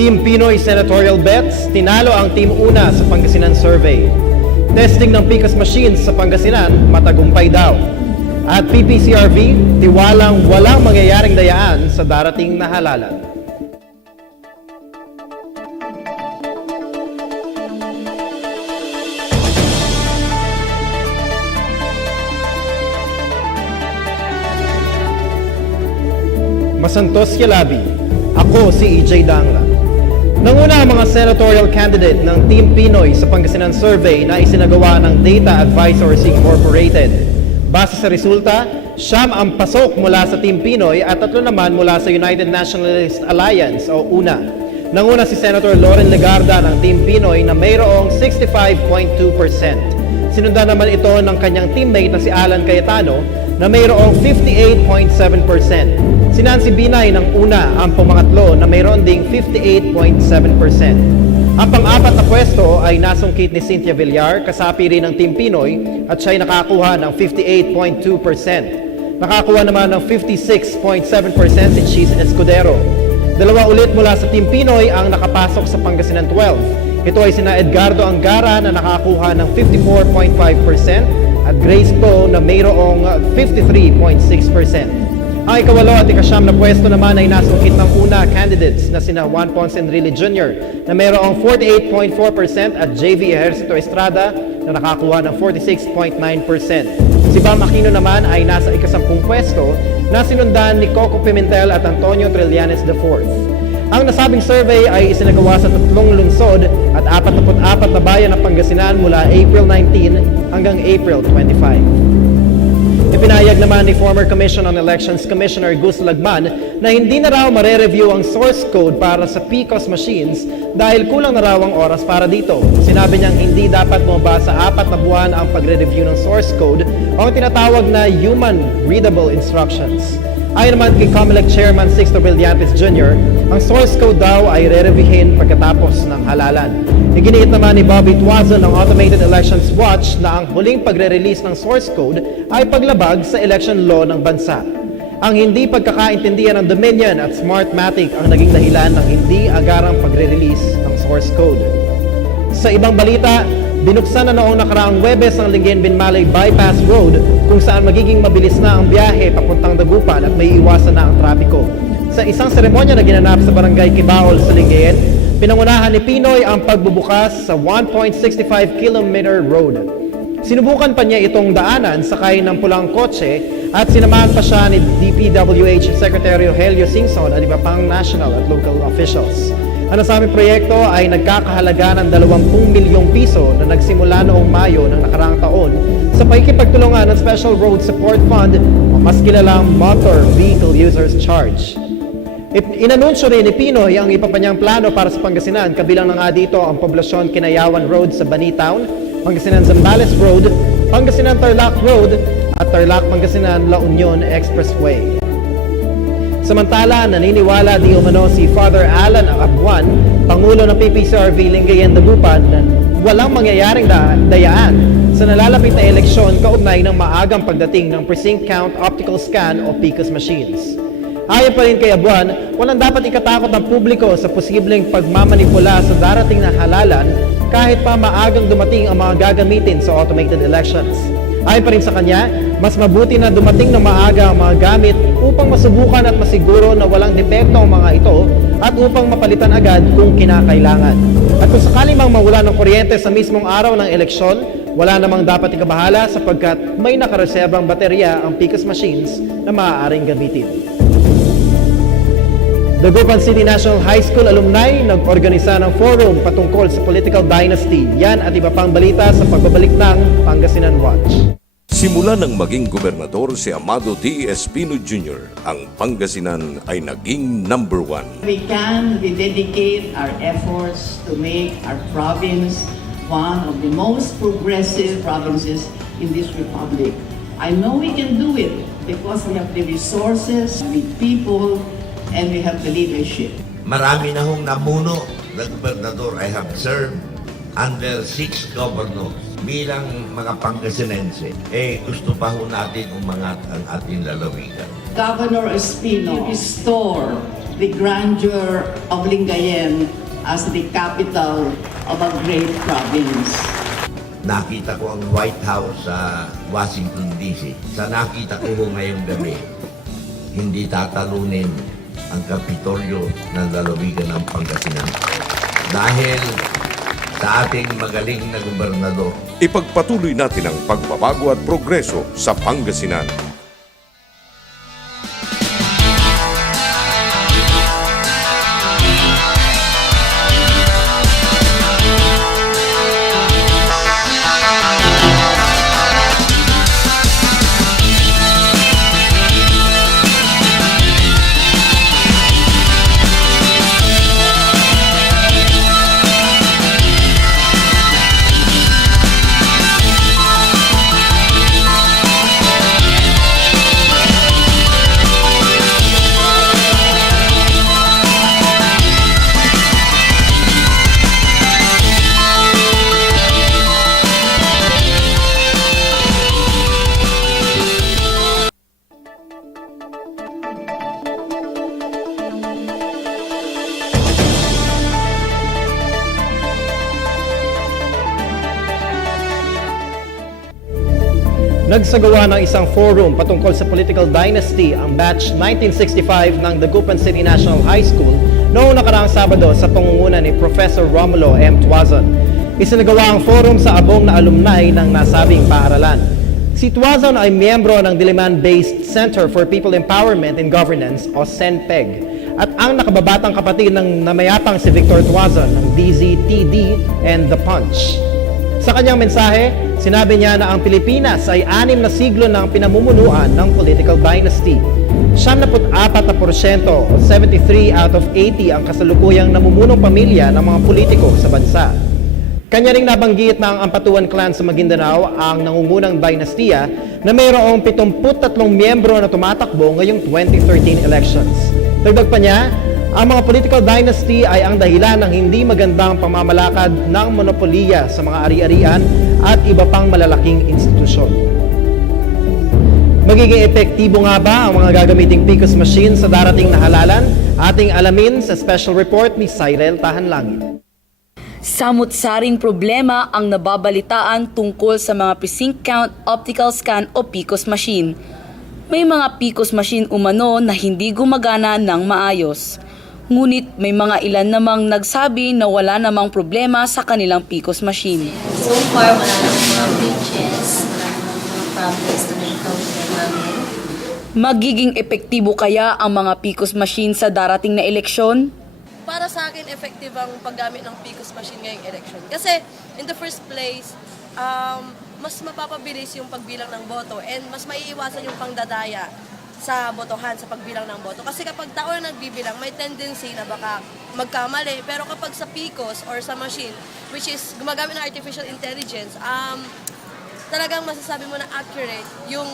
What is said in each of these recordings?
Team Pinoy Senatorial Bets, tinalo ang Team Una sa Pangasinan Survey. Testing ng PCOS machines sa Pangasinan, matagumpay daw. At PPCRV, tiwalang walang mangyayaring dayaan sa darating na halalan. Masantos Kilabi, ako si EJ Dangla. Nanguna ang mga senatorial candidate ng Team Pinoy sa Pangasinan Survey na isinagawa ng Data Advisors Incorporated. Base sa resulta, 9 ang pasok mula sa Team Pinoy at 3 naman mula sa United Nationalist Alliance o UNA. Nanguna si Senator Loren Legarda ng Team Pinoy na mayroong 65.2%. Sinundan naman ito ng kanyang teammate na si Alan Cayetano na mayroong 58.7%. Si Nancy Binay ng Una ang pumangatlo na mayroon ding 58.7%. Ang pang-apat na pwesto ay nasungkit ni Cynthia Villar, kasapi rin ng Team Pinoy at siya'y nakakuha ng 58.2%. Nakakuha naman ng 56.7% si Cheese Escudero. 2 ulit mula sa Team Pinoy ang nakapasok sa Pangasinan 12. Ito ay sina Edgardo Angara na nakakuha ng 54.5% at Grace Poe na mayroong 53.6%. Ang ikawalo at ikasyam na pwesto naman ay nasungkit ng Una candidates na sina Juan Ponce Enrile Jr. na mayroong 48.4% at JV Ejercito Estrada na nakakuha ng 46.9%. Si Bam Aquino naman ay nasa ikasampung pwesto na sinundan ni Coco Pimentel at Antonio Trillanes IV. Ang nasabing survey ay isinagawa sa 3 lungsod at 44 na bayan ng Pangasinan mula April 19 hanggang April 25. Ipinahayag naman ni former Commission on Elections Commissioner Gus Lagman na hindi na raw mare-review ang source code para sa PCOS machines dahil kulang na raw ang oras para dito. Sinabi niyang hindi dapat bumaba sa 4 na buwan ang pagre-review ng source code o ang tinatawag na human readable instructions. Ayon naman kay COMELEC Chairman Sixto Brillantes Jr., ang source code daw ay re-reviewin pagkatapos ng halalan. Iginiit naman ni Bobby Tuazon ng Automated Elections Watch na ang huling pagre-release ng source code ay paglabag sa election law ng bansa. Ang hindi pagkakaintindihan ng Dominion at Smartmatic ang naging dahilan ng hindi agarang pagre-release ng source code. Sa ibang balita, binuksan na noong nakaraang Huwebes ang Lingayen-Binmalay Bypass Road kung saan magiging mabilis na ang biyahe papuntang Dagupan at may iwasan na ang trapiko. Sa isang seremonya na ginanap sa Barangay Kibaol sa Lingayen, pinangunahan ni Pinoy ang pagbubukas sa 1.65 km road. Sinubukan pa niya itong daanan sakay ng pulang kotse at sinamahan pa siya ni DPWH Secretary Helio Singson at iba pang national at local officials. Ang nasabing proyekto ay nagkakahalaga ng 20 milyong piso na nagsimula noong Mayo ng nakaraang taon sa pakikipagtulungan ng Special Road Support Fund o mas kilalang Motor Vehicle Users Charge. Inanunsyo rin ni Pinoy ang iba pa niyang plano para sa Pangasinan, kabilang na nga dito ang Poblasyon Kinayawan Road sa Bani Town, Pangasinan Zambales Road, Pangasinan Tarlac Road at Tarlac Pangasinan La Union Expressway. Samantala, naniniwala di umano si Father Alan Abuan, Pangulo ng PPCRV Lingayen Dagupan, na walang mangyayaring dayaan sa nalalapit na eleksyon kaugnay ng maagang pagdating ng precinct count optical scan o PCOS machines. Ayon pa rin kay Abuan, walang dapat ikatakot ang publiko sa posibleng pagmamanipula sa darating na halalan kahit pa maagang dumating ang mga gagamitin sa automated elections. Ayon pa rin sa kanya, mas mabuti na dumating ng maaga ang mga gamit upang masubukan at masiguro na walang depekto ang mga ito at upang mapalitan agad kung kinakailangan. At kung sakaling mang mawala ng kuryente sa mismong araw ng eleksyon, wala namang dapat ikabahala sapagkat may nakareserbang baterya ang PCOS machines na maaaring gamitin. Dagupan City National High School alumni nag-organisa ng forum patungkol sa political dynasty. Yan at iba pang balita sa pagbabalik ng Pangasinan Watch. Simula nang maging gobernador si Amado D. Espino Jr., ang Pangasinan ay naging number 1. We dedicate our efforts to make our province one of the most progressive provinces in this republic. I know we can do it because we have the resources, the people, and we have the leadership. Marami na hong namuno na gobernador. I have served under 6 governors. Bilang mga Pangasinense, gusto pa ho natin umangat ang ating lalawigan. Governor Espino, restore the grandeur of Lingayen as the capital of a great province. Nakita ko ang White House sa Washington DC. Sa nakita ko ho ngayong gabi, hindi tatalunin ang Kapitolyo ng lalawigan ng Pangasinan. Dahil sa ating magaling na gobernador, Ipagpatuloy natin ang pagbabago at progreso sa Pangasinan. Nagsagawa ng isang forum patungkol sa political dynasty ang batch 1965 ng Dagupan City National High School noong nakaraang Sabado sa pangunguna ni Professor Romulo M. Tuazon. Isinagawa ang forum sa abong na alumni ng nasabing paaralan. Si Tuazon ay miyembro ng Diliman-based Center for People Empowerment and Governance o CENPEG at ang nakababatang kapatid ng namayapang si Victor Tuazon ng DZTD and The Punch. Sa kanyang mensahe, sinabi niya na ang Pilipinas ay 6 na siglo ng pinamumunuan ng political dynasty. 74% o 73 out of 80 ang kasalukuyang namumunong pamilya ng mga politiko sa bansa. Kanya ring nabanggit na ang Ampatuan clan sa Maguindanao ang nangungunang dynastiya na mayroong 73 miyembro na tumatakbo ngayong 2013 elections. Dagdag pa niya, ang mga political dynasty ay ang dahilan ng hindi magandang pamamalakad ng monopoliya sa mga ari-arian at iba pang malalaking institusyon. Magiging epektibo nga ba ang mga gagamiting PCOS machine sa darating na halalan? Ating alamin sa special report ni Cyril Tahanlangit. Samut-saring problema ang nababalitaan tungkol sa mga precinct count optical scan o PCOS machine. May mga PCOS machine umano na hindi gumagana ng maayos. Ngunit may mga ilan namang nagsabi na wala namang problema sa kanilang PCOS machine. So far, wala namang mga glitches, wala namang mga problems na na-encounter namin. Magiging epektibo kaya ang mga PCOS machine sa darating na eleksyon? Para sa akin, effective ang paggamit ng PCOS machine ngayong election. Kasi, in the first place, mas mapapabilis yung pagbilang ng boto and mas maiiwasan yung pangdadaya sa botohan, sa pagbilang ng boto. Kasi kapag tao na nagbibilang, may tendency na baka magkamali. Pero kapag sa PCOS or sa machine, which is gumagamit ng artificial intelligence, talagang masasabi mo na accurate yung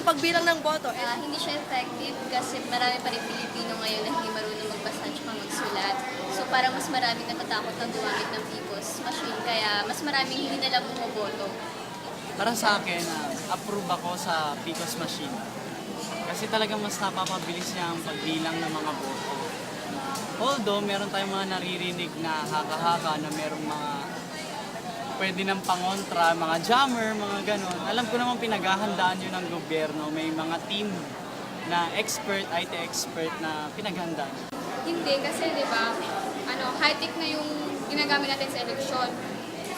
pagbilang ng boto. Hindi siya effective kasi marami pa rin Pilipino ngayon na hindi marunong magbasa at magsulat. So parang mas maraming natatakot ng gumamit ng PCOS machine, kaya mas maraming hindi na lang bumoboto. Para sa akin, approve ako sa PCOS machine. Kasi talagang mas napapabilis niya ang pagbilang ng mga boto. Although, meron tayong mga naririnig na haka-haka na merong mga pwede ng pangontra, mga jammer, mga ganon. Alam ko naman pinaghahandaan yun ng gobyerno. May mga team na expert, IT expert na pinaghandaan. Hindi, kasi di ba, high-tech na yung ginagamit natin sa eleksyon.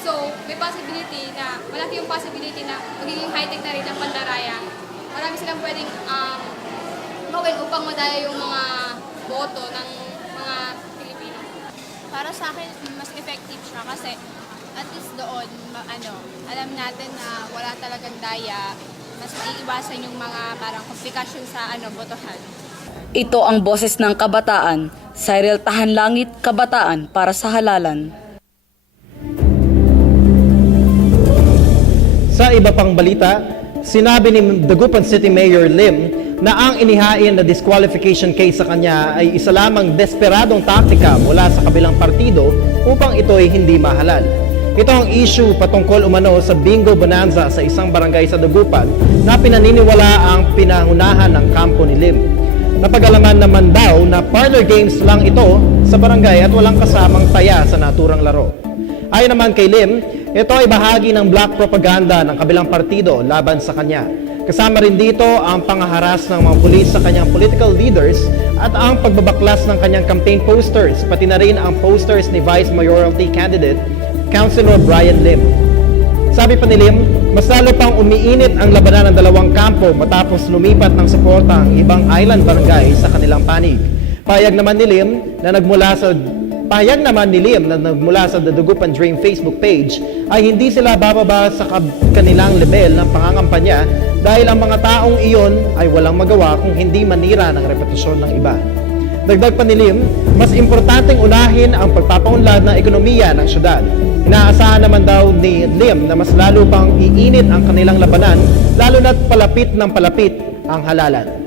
So, may possibility na, malaki yung possibility na magiging high-tech na rin ang pandaraya. Marami silang pwedeng gawin upang madaya yung mga boto ng mga Pilipino. Para sa akin, mas effective siya kasi at least doon, alam natin na wala talagang daya, mas maiiwasan yung mga parang komplikasyon sa botohan. Ito ang boses ng kabataan. Cyril Tahanlangit, Kabataan para sa Halalan. Sa iba pang balita, sinabi ni Dagupan City Mayor Lim na ang inihain na disqualification case sa kanya ay isa lamang desperadong taktika mula sa kabilang partido upang ito ay hindi mahalal. Ito ang issue patungkol umano sa bingo bonanza sa isang barangay sa Dagupan na pinaniniwala ang pinangunahan ng kampo ni Lim. Napag-alaman naman daw na parlor games lang ito sa barangay at walang kasamang taya sa naturang laro. Ayon naman kay Lim, ito ay bahagi ng black propaganda ng kabilang partido laban sa kanya. Kasama rin dito ang pangaharas ng mga pulis sa kanyang political leaders at ang pagbabaklas ng kanyang campaign posters, pati na rin ang posters ni Vice Mayoralty candidate Councilor Brian Lim. Sabi pa ni Lim, mas lalo pang umiinit ang labanan ng dalawang kampo matapos lumipat ng suporta ang ibang island barangay sa kanilang panig. Pahayag naman ni Lim na nagmula sa The Dugupan Dream Facebook page ay hindi sila bababa sa kanilang level ng pangangampanya dahil ang mga taong iyon ay walang magawa kung hindi manira ng reputasyon ng iba. Dagdag pa ni Lim, mas importanteng unahin ang pagpapaunlad ng ekonomiya ng syudad. Inaasahan naman daw ni Lim na mas lalo pang iinit ang kanilang labanan lalo na't palapit ng palapit ang halalan.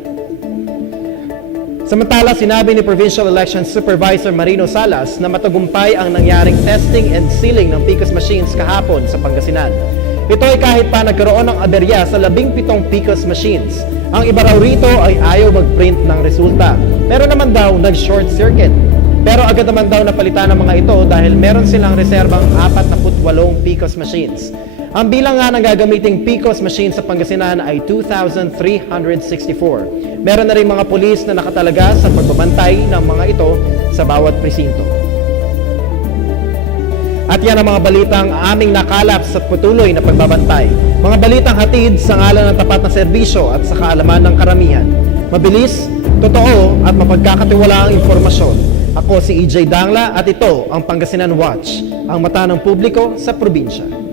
Samantala, sinabi ni Provincial Elections Supervisor Marino Salas na matagumpay ang nangyaring testing and sealing ng PCOS machines kahapon sa Pangasinan. Ito ay kahit pa nagkaroon ng aberya sa 17 PCOS machines. Ang iba raw rito ay ayaw mag-print ng resulta. Pero naman daw nag-short circuit. Pero agad naman daw napalitan ng mga ito dahil meron silang reserbang 48 PCOS machines. Ang bilang nga ng gagamiting PCOS machines sa Pangasinan ay 2,364. Meron na rin mga pulis na nakatalaga sa pagbabantay ng mga ito sa bawat presinto. At yan ang mga balitang aming nakalap sa patuloy na pagbabantay. Mga balitang hatid sa ngalan ng tapat na serbisyo at sa kaalaman ng karamihan. Mabilis, totoo at mapagkakatiwalaang impormasyon. Ako si EJ Dangla at ito ang Pangasinan Watch, ang mata ng publiko sa probinsya.